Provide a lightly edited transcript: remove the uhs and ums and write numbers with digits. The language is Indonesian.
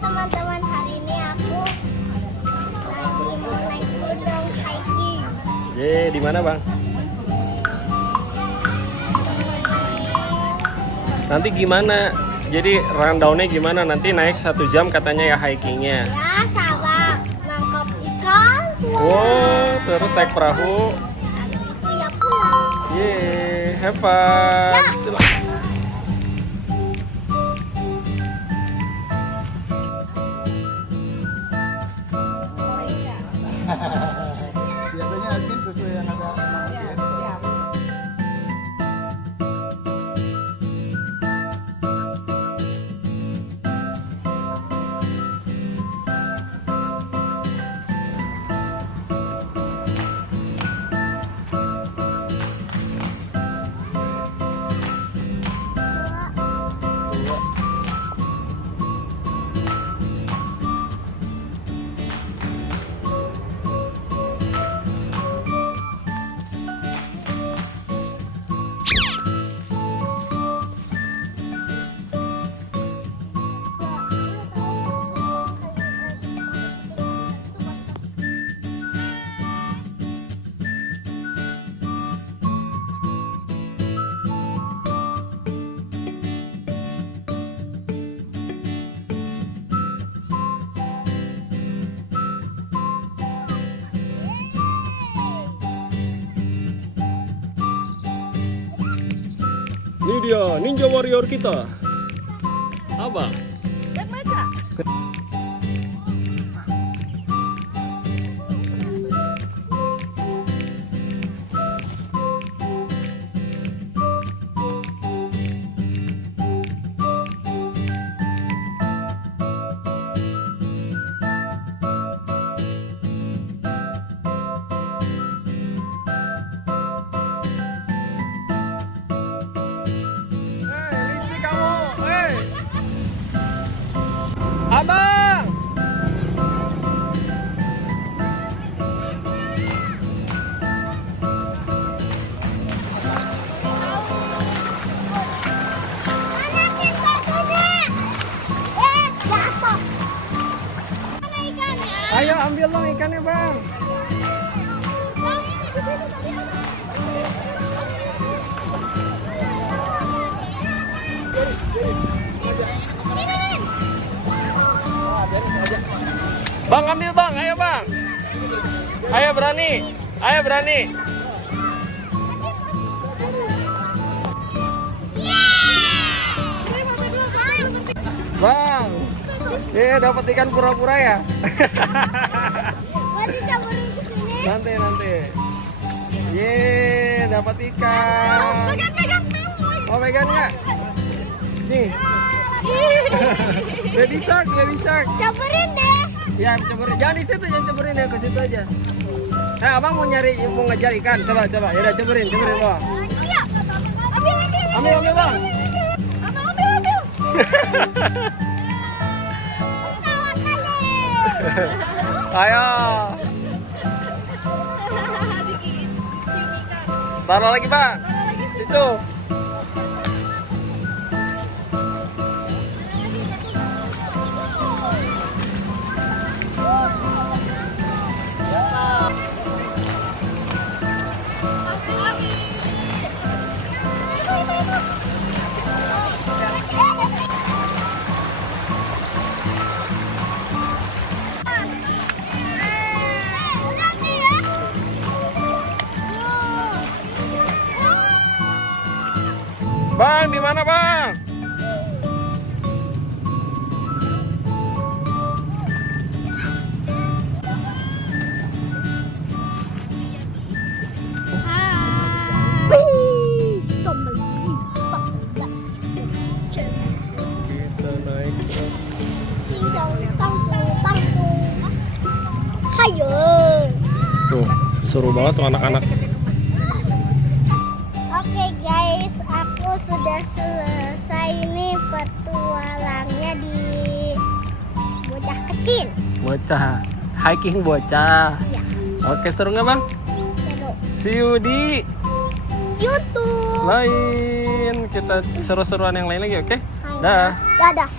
teman-teman, hari ini aku lagi mau naik gunung hiking. Di mana bang? Nanti gimana? Jadi rundownnya gimana? Nanti naik 1 jam katanya ya hikingnya. Ya, sama nangkap ikan. Oh, terus naik perahu. Habis itu ya pulang. Yeay, have fun. Ya. Silakan. Biasanya admin sesuai yang ada nama di handphone. Ini dia Ninja Warrior kita. Abang. Dan baca. Abang! Manakin batunya. Jatuh. Mana ikannya? Ayo ambil dong ikannya bang. Bang, ini di situ tadi ada. Bang ambil bang, ayo bang. Ayo berani, ayo berani. Bang, dapat ikan pura-pura ya. Mau dicaburin ke sini? Nanti. Dapat ikan. Pegang. Mau pegang nggak? Nih, baby shark. Caburin deh. Ya, ceburin. Jangan di situ, jangan ceburin ya, ke situ aja. Abang mau ngejar ikan. Coba. Ya udah ceburin bang. Iya. Ambil. Ambil bang. Ambil. Ayo. Taruh lagi bang. Itu. Bang, di mana bang? Kita naik terus. Hayo. Tuh, seru banget tuh anak-anak. Oke guys, aku sudah selesai nih petualangnya di bocah kecil. Bocah, hiking bocah. Ya, Oke, seru nggak bang? seru. See you di YouTube. lain. Kita seru-seruan yang lain lagi, oke? Hai. Dah. Dadah.